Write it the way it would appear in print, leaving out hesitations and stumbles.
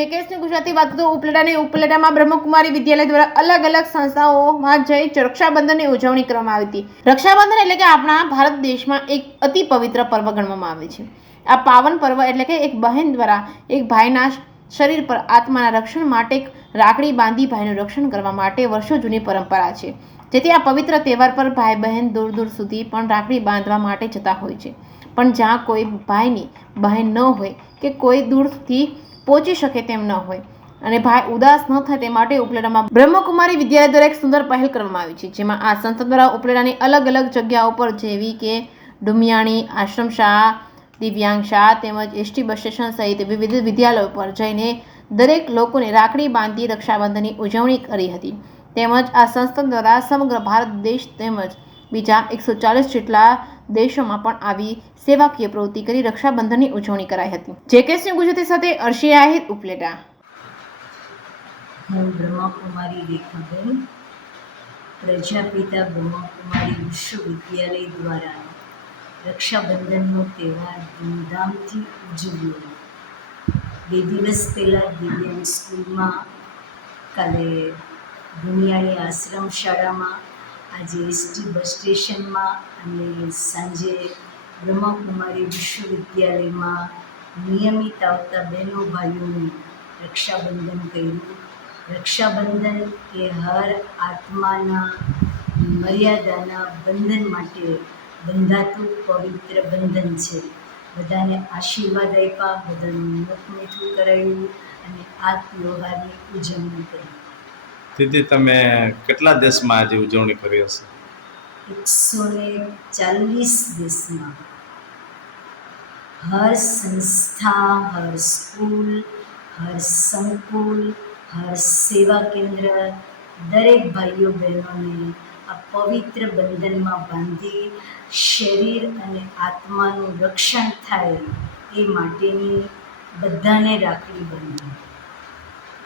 જેકેએસની ગુજરાતી વાત તો ઉપલેટામાં બ્રહ્મકુમારી વિદ્યાલય દ્વારા અલગ અલગ સંસ્થાઓમાં જઈ રક્ષાબંધનની ઉજવણી કરવામાં આવી હતી। રક્ષાબંધન એટલે કે આપણા ભારત દેશમાં એક અતિ પવિત્ર પર્વ ગણવામાં આવે છે। આ પાવન પર્વ એટલે કે એક બહેન દ્વારા એક ભાઈના શરીર પર આત્માના રક્ષણ માટે રાખડી બાંધી ભાઈનું રક્ષણ કરવા માટે વર્ષો જૂની પરંપરા છે। જેથી આ પવિત્ર તહેવાર પર ભાઈ બહેન દૂર દૂર સુધી પણ રાખડી બાંધવા માટે જતા હોય છે। પણ જ્યાં કોઈ ભાઈની બહેન ન હોય કે કોઈ દૂરથી પહોંચી શકે તેમ ન હોય અને ભાઈ ઉદાસ ન થાય તે માટે ઉપલેટામાં બ્રહ્મકુમારી વિદ્યાલય દ્વારા એક સુંદર પહેલ કરવામાં આવી છે। જેમાં આ સંસ્થા દ્વારા ઉપલેટાની અલગ અલગ જગ્યાઓ પર જેવી કે ડુમિયાણી, આશ્રમ શાળા, દિવ્યાંગ શાળા તેમજ એસટી બસ સ્ટેશન સહિત વિવિધ વિદ્યાલયો પર જઈને દરેક લોકોને રાખડી બાંધી રક્ષાબંધનની ઉજવણી કરી હતી। તેમજ આ સંસ્થા દ્વારા સમગ્ર ભારત દેશ તેમજ બીજા 140 જેટલા દેશોમાં પણ આવી સેવાકીય પ્રવૃત્તિ કરી રક્ષાબંધનની ઉજવણી કરાઈ હતી। જેકેએસની ગુજરાતી સાથે અર્શી આહિર, ઉપલેટા। હું બ્રહ્મકુમારી રેખાબેન પ્રજાપિતા બ્રહ્મકુમારી વિશ્વવિદ્યાલય દ્વારા રક્ષાબંધનનો તહેવાર ધૂમધામથી ઉજવ્યો। 2 દિવસ પહેલાં દિવ્યાંગ સ્કૂલમાં, કાલે દુનિયાની આશ્રમ શાળામાં, આજે એસટી બસ સ્ટેશનમાં અને સાંજે બ્રહ્મકુમારી વિશ્વવિદ્યાલયમાં નિયમિત આવતા બહેનો ભાઈઓનું રક્ષાબંધન કર્યું। રક્ષાબંધન એ હર આત્માના મર્યાદાના બંધન માટે બંધાતું પવિત્ર બંધન છે। બધાને આશીર્વાદ આપ્યા, બધાનું મોત મીઠું કરાવ્યું અને આ તહેવારની ઉજવણી કરી। તેથી તમે કેટલા દેશમાં આજે ઉજવણી કરી હશે? 140 દેશમાં, હર સંસ્થા, હર સ્કૂલ, હર સંકુલ, હર સેવા કેન્દ્ર, દરેક ભાઈઓ બહેનોને આ પવિત્ર બંધનમાં બાંધી શરીર અને આત્માનું રક્ષણ થાય એ માટેની બધાને રાખડી બાંધી।